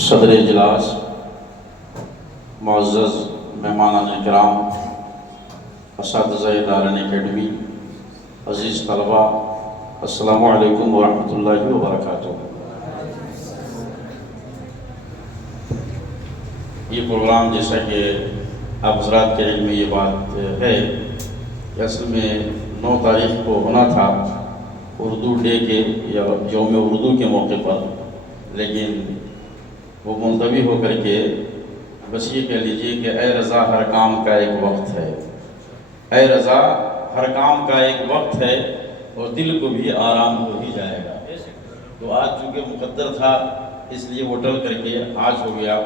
صدر اجلاس، معزز مہمانان کرام، اساتذہ دارین اکیڈمی، عزیز طلباء، السلام علیکم ورحمۃ اللہ وبرکاتہ۔ یہ پروگرام جیسا کہ آپ حضرات کے علم میں یہ بات ہے کہ اصل میں 9 تاریخ کو ہونا تھا اردو ڈے کے یا یوم اردو کے موقع پر، لیکن وہ ملتوی ہو کر کے بس یہ کہہ لیجئے کہ اے رضا ہر کام کا ایک وقت ہے، اے رضا ہر کام کا ایک وقت ہے اور دل کو بھی آرام ہو ہی جائے گا۔ تو آج چونکہ مقدر تھا اس لیے وہ ٹل کر کے آج ہو گیا۔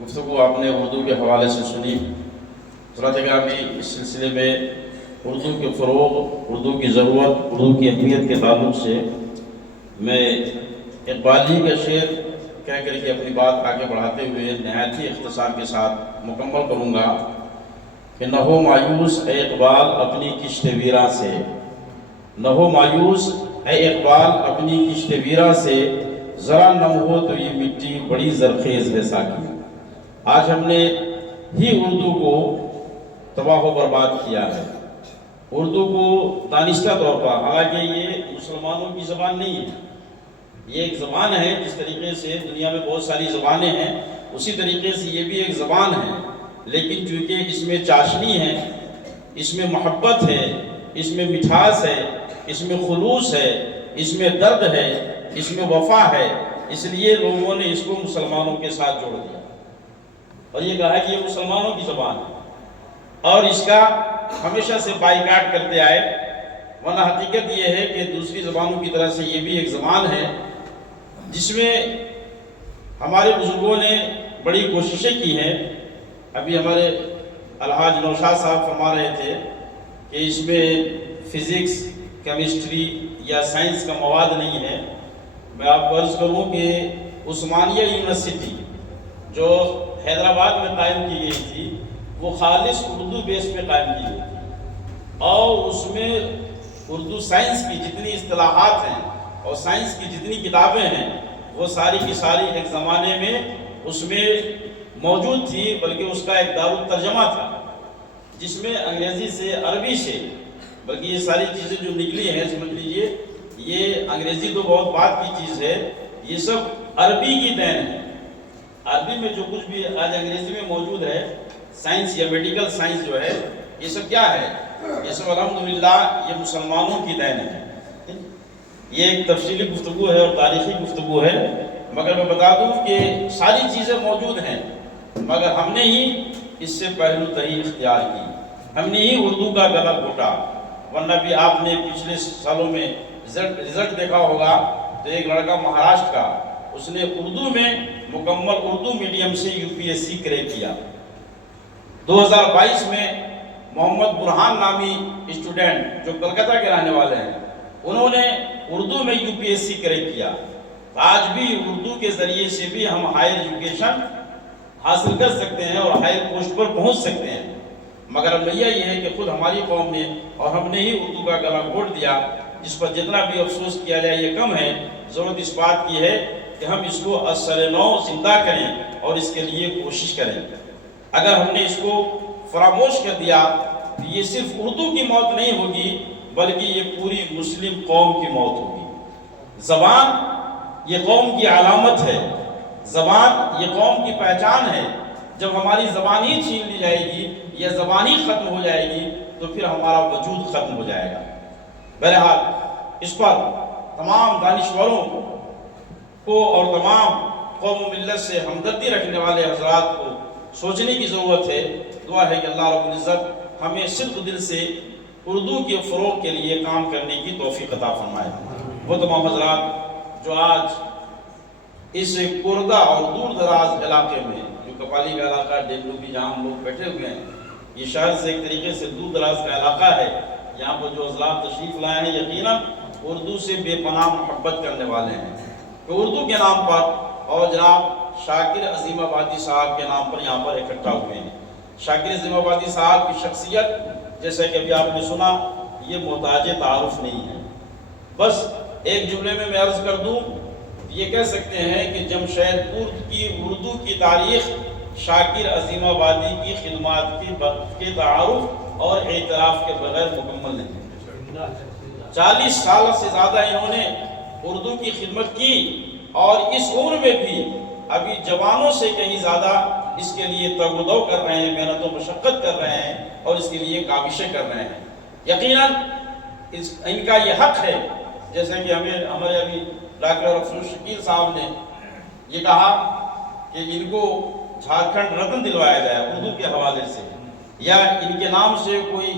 گفتگو آپ نے اردو کے حوالے سے سنی۔ حضرات گرامی، اس سلسلے میں اردو کے فروغ، اردو کی ضرورت، اردو کی اہمیت کے تعلق سے میں اقبالی کا شعر کہہ کر کے اپنی بات آگے بڑھاتے ہوئے نہایت ہی اختصار کے ساتھ مکمل کروں گا کہ نہ ہو مایوس اے اقبال اپنی کشت ویراں سے، نہ ہو مایوس اے اقبال اپنی کشت ویراں سے، ذرا نم ہو تو یہ مٹی بڑی زرخیز ہے ساکی۔ آج ہم نے ہی اردو کو تباہ و برباد کیا ہے، اردو کو دانستہ طور پر، حالانکہ یہ مسلمانوں کی زبان نہیں ہے، یہ ایک زبان ہے۔ جس طریقے سے دنیا میں بہت ساری زبانیں ہیں اسی طریقے سے یہ بھی ایک زبان ہے، لیکن چونکہ اس میں چاشنی ہے، اس میں محبت ہے، اس میں مٹھاس ہے، اس میں خلوص ہے، اس میں درد ہے، اس میں وفا ہے، اس لیے لوگوں نے اس کو مسلمانوں کے ساتھ جوڑ دیا اور یہ کہا کہ یہ مسلمانوں کی زبان ہے اور اس کا ہمیشہ سے بائیکاٹ کرتے آئے، ورنہ حقیقت یہ ہے کہ دوسری زبانوں کی طرح سے یہ بھی ایک زبان ہے جس میں ہمارے بزرگوں نے بڑی کوششیں کی ہیں۔ ابھی ہمارے الحاج نوشاد صاحب فرما رہے تھے کہ اس میں فزکس، کیمسٹری یا سائنس کا مواد نہیں ہے۔ میں آپ کو عرض کروں کہ عثمانیہ یونیورسٹی جو حیدرآباد میں قائم کی گئی تھی وہ خالص اردو بیس پہ قائم کی گئی تھی اور اس میں اردو سائنس کی جتنی اصطلاحات ہیں اور سائنس کی جتنی کتابیں ہیں وہ ساری کی ساری ایک زمانے میں اس میں موجود تھی، بلکہ اس کا ایک دارالترجمہ تھا جس میں انگریزی سے عربی سے، بلکہ یہ ساری چیزیں جو نکلی ہیں سمجھ لیجئے یہ انگریزی تو بہت بعد کی چیز ہے، یہ سب عربی کی دین ہے۔ عربی میں جو کچھ بھی آج انگریزی میں موجود ہے، سائنس یا میڈیکل سائنس جو ہے، یہ سب کیا ہے؟ یہ سب الحمدللہ یہ مسلمانوں کی دین ہے۔ یہ ایک تفصیلی گفتگو ہے اور تاریخی گفتگو ہے، مگر میں بتا دوں کہ ساری چیزیں موجود ہیں مگر ہم نے ہی اس سے پہلو تری اختیار کی، ہم نے ہی اردو کا گلا گھوٹا۔ ورنہ بھی آپ نے پچھلے سالوں میں رزلٹ دیکھا ہوگا تو ایک لڑکا مہاراشٹر کا، اس نے اردو میں مکمل اردو میڈیم سے UPSC کریک کیا۔ 2022 میں محمد برہان نامی اسٹوڈنٹ جو کلکتہ کے رہنے والے ہیں، انہوں نے اردو میں UPSC کریک کیا۔ آج بھی اردو کے ذریعے سے بھی ہم ہائر ایجوکیشن حاصل کر سکتے ہیں اور ہائر پوسٹ پر پہنچ سکتے ہیں، مگر رویہ یہ ہے کہ خود ہماری قوم نے اور ہم نے ہی اردو کا گلا گھوٹ دیا، جس پر جتنا بھی افسوس کیا جائے یہ کم ہے۔ ضرورت اس بات کی ہے کہ ہم اس کو از سر نو زندہ کریں اور اس کے لیے کوشش کریں۔ اگر ہم نے اس کو فراموش کر دیا تو یہ صرف اردو کی موت نہیں ہوگی بلکہ یہ پوری مسلم قوم کی موت ہوگی۔ زبان یہ قوم کی علامت ہے، زبان یہ قوم کی پہچان ہے۔ جب ہماری زبان ہی چھین لی جائے گی یا زبان ہی ختم ہو جائے گی تو پھر ہمارا وجود ختم ہو جائے گا۔ بہرحال اس پر تمام دانشوروں کو اور تمام قوم و ملت سے ہمدردی رکھنے والے حضرات کو سوچنے کی ضرورت ہے۔ دعا ہے کہ اللہ رب العزت ہمیں صدق دل سے اردو کے فروغ کے لیے کام کرنے کی توفیق عطا فرمائے۔ وہ تمام حضرات جو آج اس کردہ اور دور دراز علاقے میں، جو کپالی کا علاقہ ڈیملوپی جہاں ہم لوگ بیٹھے ہوئے ہیں، یہ شہر سے ایک طریقے سے دور دراز کا علاقہ ہے، یہاں پر جو حضرات تشریف لائے ہیں یقیناً اردو سے بے پناہ محبت کرنے والے ہیں کہ اردو کے نام پر اور جناب شاکر عظیم آبادی صاحب کے نام پر یہاں پر اکٹھا ہوئے ہیں۔ شاکر عظیم آبادی صاحب کی شخصیت جیسے کہ ابھی آپ نے سنا یہ محتاج تعارف نہیں ہے۔ بس ایک جملے میں عرض کر دوں یہ کہہ سکتے ہیں کہ جمشید پور کی اردو کی تاریخ شاکر عظیم آبادی کی خدمات کے تعارف اور اعتراف کے بغیر مکمل نہیں۔ 40 سال سے زیادہ انہوں نے اردو کی خدمت کی اور اس عمر میں بھی ابھی جوانوں سے کہیں زیادہ اس کے لیے تگ و دو کر رہے ہیں، محنت و مشقت کر رہے ہیں اور اس کے لیے کاوشیں کر رہے ہیں۔ یقیناً ان کا یہ حق ہے، جیسے کہ ہمارے ابھی ڈاکٹر افروز شکیل صاحب نے یہ کہا کہ ان کو جھارکھنڈ رتن دلوایا جائے اردو کے حوالے سے، یا ان کے نام سے کوئی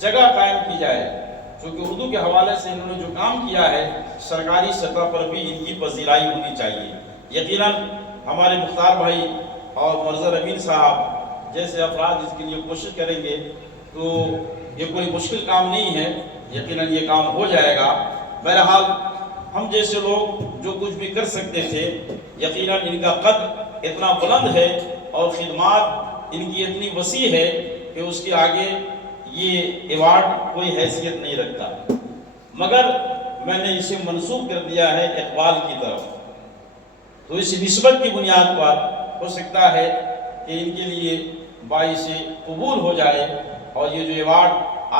جگہ قائم کی جائے، چونکہ اردو کے حوالے سے انہوں نے جو کام کیا ہے سرکاری سطح پر بھی ان کی پذیرائی ہونی چاہیے۔ یقیناً ہمارے مختار بھائی اور مرزا امین صاحب جیسے افراد اس کے لیے کوشش کریں گے تو یہ کوئی مشکل کام نہیں ہے، یقیناً یہ کام ہو جائے گا۔ بہرحال ہم جیسے لوگ جو کچھ بھی کر سکتے تھے، یقیناً ان کا قد اتنا بلند ہے اور خدمات ان کی اتنی وسیع ہے کہ اس کے آگے یہ ایوارڈ کوئی حیثیت نہیں رکھتا، مگر میں نے اسے منسوب کر دیا ہے اقبال کی طرف، تو اس نسبت کی بنیاد پر ہو سکتا ہے کہ ان کے لیے باعث قبول ہو جائے، اور یہ جو ایوارڈ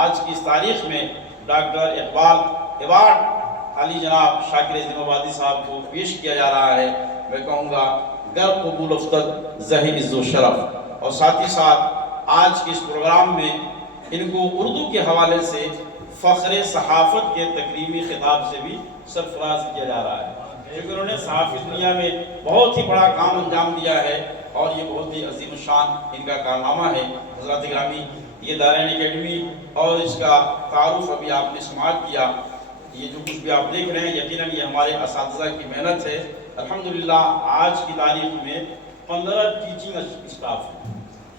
آج کی اس تاریخ میں ڈاکٹر اقبال ایوارڈ علی جناب شاکر عظیم آبادی صاحب کو پیش کیا جا رہا ہے، میں کہوں گا گر قبول افتد زہی عز و شرف، اور ساتھ ہی ساتھ آج کے اس پروگرام میں ان کو اردو کے حوالے سے فخر صحافت کے تکریمی خطاب سے بھی سرفراز کیا جا رہا ہے، کیونکہ انہوں نے صحافی دنیا میں بہت ہی بڑا کام انجام دیا ہے اور یہ بہت ہی عظیم الشان ان کا کارنامہ ہے۔ حضرات گرامی، یہ دارین اکیڈمی اور اس کا تعارف ابھی آپ نے سماعت کیا، یہ جو کچھ بھی آپ دیکھ رہے ہیں یقیناً یہ ہمارے اساتذہ کی محنت ہے۔ الحمدللہ آج کی تاریخ میں 15 ٹیچنگ اسٹاف ہیں،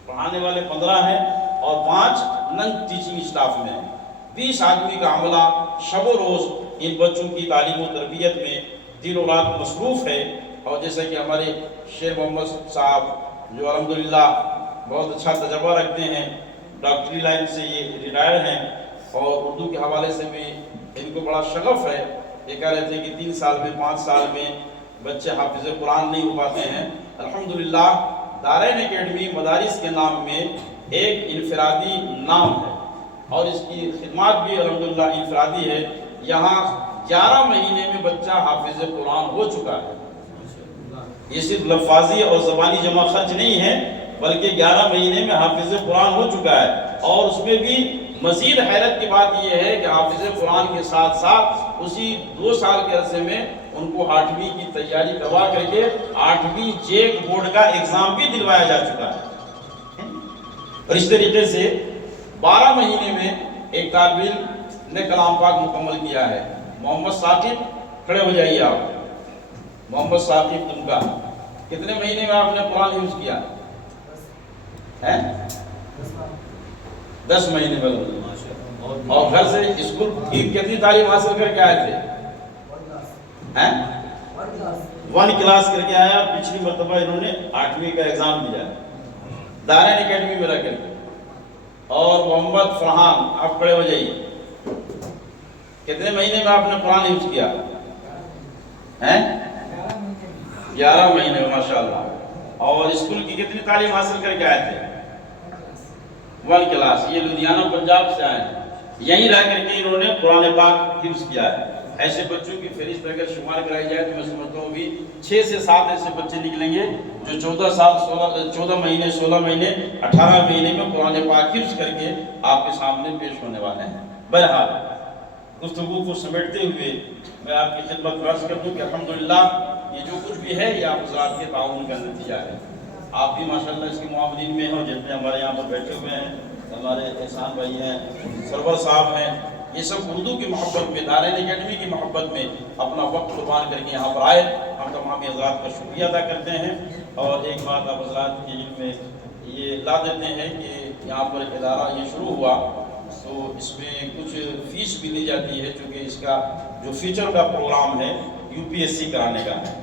پڑھانے والے 15 ہیں اور 5 نن ٹیچنگ اسٹاف میں ہیں۔ 20 آدمی کا عملہ شب و روز ان بچوں کی تعلیم و تربیت میں دن و رات مصروف ہے، اور جیسا کہ ہمارے شیر محمد صاحب جو الحمدللہ بہت اچھا تجربہ رکھتے ہیں، ڈاکٹری لائن سے یہ ریٹائر ہیں اور اردو کے حوالے سے بھی ان کو بڑا شغف ہے، یہ کہہ رہے تھے کہ 3 سال میں 5 سال میں بچے حافظ قرآن نہیں ہو پاتے ہیں۔ الحمدللہ دارین اکیڈمی مدارس کے نام میں ایک انفرادی نام ہے اور اس کی خدمات بھی الحمدللہ انفرادی ہے۔ یہاں 11 مہینے میں بچہ حافظ قرآن ہو چکا ہے، یہ صرف لفاظی اور زبانی جمع خرچ نہیں ہے بلکہ 11 مہینے میں حافظ قرآن ہو چکا ہے، اور اس میں بھی مزید حیرت کی بات یہ ہے کہ حافظ قرآن کے ساتھ ساتھ اسی 2 سال کے عرصے میں ان کو 8ویں کی تیاری کروا کر کے 8ویں جیک بورڈ کا ایگزام بھی دلوایا جا چکا ہے۔ اور اس طریقے سے 12 مہینے میں ایک طالب علم نے کلام پاک مکمل کیا ہے۔ محمد ثاقب، کھڑے ہو جائیے آپ۔ محمد ثاقب تم کا کتنے مہینے میں آپ نے قرآن حفظ کیا ہے؟ 10 مہینے میں، اور گھر سے اسکول کی کتنی تعلیم حاصل کر کے آئے تھے؟ 1 کلاس کر کے آیا، پچھلی مرتبہ انہوں نے 8ویں کا ایگزام دیا دارین اکیڈمی میں رہ کر کے۔ اور محمد فرحان، آپ کھڑے ہو جائیے، کتنے مہینے میں آپ نے قرآن حفظ کیا ہے؟ 11 مہینے میں، ماشاءاللہ۔ اور اسکول کی کتنی تعلیم حاصل کر کے آئے تھے؟ 1 کلاس۔ یہ لدھیانہ پنجاب سے آئے ہیں، یہیں رہ کر کے انہوں نے قرآن پاک حفظ کیا ہے۔ ایسے بچوں کی فہرست اگر شمار کرائی جائے تو میں سمجھتا ہوں بھی 6 سے 7 ایسے بچے نکلیں گے جو 14 مہینے 16 مہینے 18 مہینے میں قرآن پاک حفظ کر کے آپ کے سامنے پیش ہونے والے ہیں۔ بہرحال گفتگو کو سمیٹتے ہوئے میں آپ کی خدمت میں عرض کر دوں کہ الحمدللہ یہ جو کچھ بھی ہے یہ آپ حضرات کے تعاون کا نتیجہ ہے۔ آپ بھی ماشاءاللہ اس کے معاونین میں ہیں، اور جتنے ہمارے یہاں پر بیٹھے ہوئے ہیں، ہمارے احسان بھائی ہیں، سرور صاحب ہیں، یہ سب اردو کی محبت میں، دارین اکیڈمی کی محبت میں اپنا وقت قربان کر کے یہاں پر آئے۔ ہم تمام حضرات کا شکریہ ادا کرتے ہیں، اور ایک بات آپ حضرات کے علم میں یہ لا دیتے ہیں کہ یہاں پر ادارہ یہ شروع ہوا تو اس میں کچھ فیس بھی دی جاتی ہے، چونکہ اس کا جو فیچر کا پروگرام ہے UPSC کرانے کا ہے،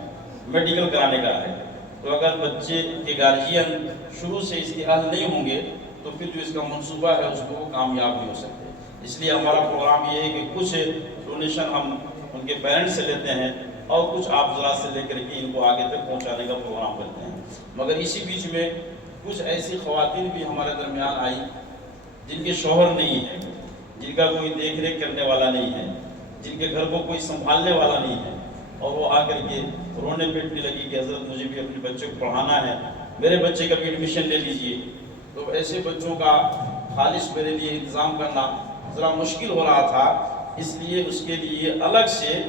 میڈیکل کرانے کا ہے، تو اگر بچے کے گارجین شروع سے اس کے اہل نہیں ہوں گے تو پھر جو اس کا منصوبہ ہے اس کو وہ کامیاب نہیں ہو سکتے۔ اس لیے ہمارا پروگرام یہ ہے کہ کچھ ڈونیشن ہم ان کے پیرنٹس سے لیتے ہیں اور کچھ آپ حضرات سے لے کر کے ان کو آگے تک پہنچانے کا پروگرام کرتے ہیں. مگر اسی بیچ میں کچھ ایسی خواتین بھی ہمارے درمیان آئی جن کے شوہر نہیں ہے، جن کا کوئی دیکھ ریکھ کرنے والا نہیں ہے، جن کے گھر کو کوئی سنبھالنے والا نہیں ہے، اور وہ آ کر کے رونے پیٹنے لگی کہ حضرت مجھے بھی اپنے بچے کو پڑھانا ہے، میرے بچے کا بھی ایڈمیشن لے لیجئے. تو ایسے بچوں کا خالص میرے لیے انتظام کرنا ذرا مشکل ہو رہا تھا، اس لیے اس کے لیے الگ سے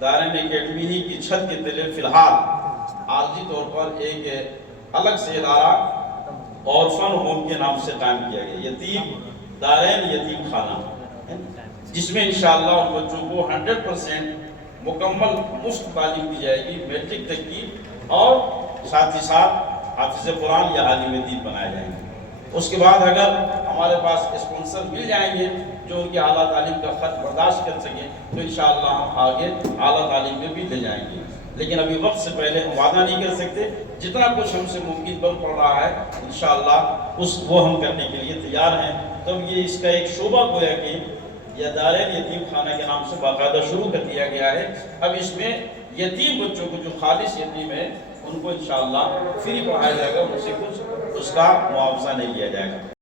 دارین اکیڈمی ہی کی چھت کے تلے فی الحال عارضی طور پر ایک الگ سے ادارہ اورفن ہوم کے نام سے قائم کیا گیا، یتیم دارین یتیم خانہ، جس میں انشاءاللہ ان بچوں کو 100% مکمل مفت تعلیم دی جائے گی میٹرک تک کی، اور ساتھ ہی ساتھ حافظ قرآن یا عالم دین بنائے جائیں گے. اس کے بعد اگر ہمارے پاس اسپانسر مل جائیں گے جو ان کی اعلیٰ تعلیم کا خط برداشت کر سکیں تو انشاءاللہ ہم آگے اعلیٰ تعلیم میں بھی لے جائیں گے. لیکن ابھی وقت سے پہلے ہم وعدہ نہیں کر سکتے، جتنا کچھ ہم سے ممکن بن پڑ رہا ہے انشاءاللہ وہ ہم کرنے کے لیے تیار ہیں. تب یہ اس کا ایک شعبہ گویا کہ یا دارین یتیم خانہ کے نام سے باقاعدہ شروع کر دیا گیا ہے. اب اس میں یتیم بچوں کو جو خالص یتیم ہے ان کو انشاءاللہ فری پڑھایا جائے گا، ان سے کچھ اس کا معاوضہ نہیں لیا جائے گا.